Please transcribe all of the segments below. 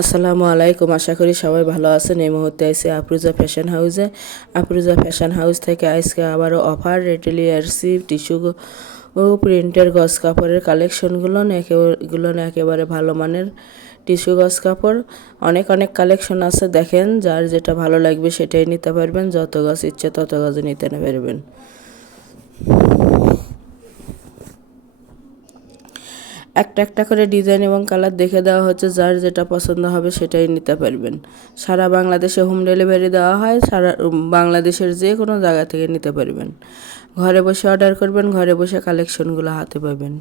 আসসালামু আলাইকুম, আশা করি সবাই ভালো আছেন। এই মুহূর্তে আইসি আফরোজা ফ্যাশন হাউসে। আফরোজা ফ্যাশন হাউস থেকে আজকে আবারও অফার রেটেলি এয়ারসি টিস্যু ও প্রিন্টের গজ কাপড়ের কালেকশনগুলো একেবারে ভালো মানের টিস্যু গজ কাপড়। অনেক অনেক কালেকশন আছে, দেখেন যার যেটা ভালো লাগবে সেটাই নিতে পারবেন। যত গজ ইচ্ছে তত গজে নিতে পারবেন। একটা একটা করে ডিজাইন এবং কালার দেখে দেওয়া হচ্ছে, যার যেটা পছন্দ হবে সেটাই নিতে পারবেন। সারা বাংলাদেশে হোম ডেলিভারি দেওয়া হয়, সারা বাংলাদেশের যে কোনো জায়গা থেকে নিতে পারবেন। ঘরে বসে অর্ডার করবেন, ঘরে বসে কালেকশনগুলো হাতে পাবেন।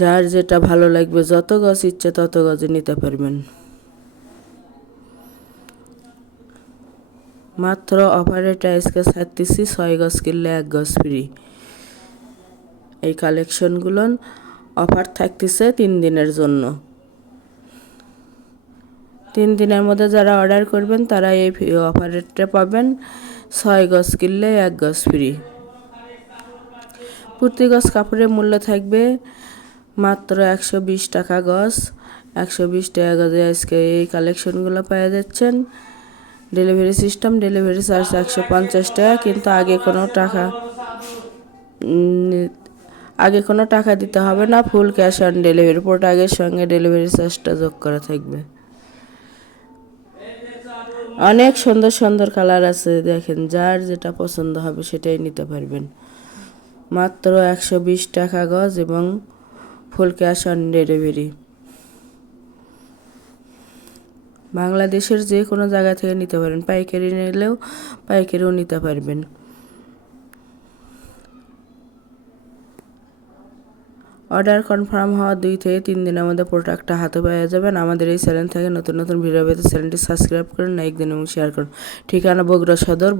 যার যেটা ভালো লাগবে, যত গজ ইচ্ছে তত গজে নিতে পারবেন। মাত্র অফারে আজকে ছাড়তেছি 6 গজ কিনলে 1 গজ ফ্রি। এই কালেকশনগুলো অফার থাকতেছে 3 দিনের জন্য। 3 দিনের মধ্যে যারা অর্ডার করবেন তারা এই অফারটা পাবেন। 6 গজ কিনলে 1 গজ ফ্রি। প্রতি গজ কাপড়ের মূল্য থাকবে মাত্র 120 টাকা গজ। 120 টাকা গজে আজকে এই কালেকশনগুলো পাওয়া যাচ্ছেন। ডেলিভারি সিস্টেম, ডেলিভারি চার্জ 150 টাকা, কিন্তু আগে কোনো টাকা দিতে হবে না। Full cash on delivery. প্রোডাক্টের সঙ্গে ডেলিভারি চার্জটা যোগ করা থাকবে। অনেক সুন্দর সুন্দর কালার আছে, দেখেন যার যেটা পছন্দ হবে সেটাই নিতে পারবেন। মাত্র 120 টাকা গজ এবং ফুল ক্যাশ অন ডেলিভারি। বাংলাদেশের যে কোনো জায়গা থেকে নিতে পারেন, পাইকারি নিলেও পাইকারিও নিতে পারবেন। অর্ডার কনফার্ম হওয়া 2 থেকে 3 দিনের মধ্যে প্রোডাক্টটা হাতে পেয়ে যাবেন। আমাদের এই চ্যানেল থেকে নতুন নতুন ভিডিও পেতে চ্যানেলটি সাবস্ক্রাইব করুন, লাইক দিন এবং শেয়ার করুন। ঠিকানা বগুড়া সদর।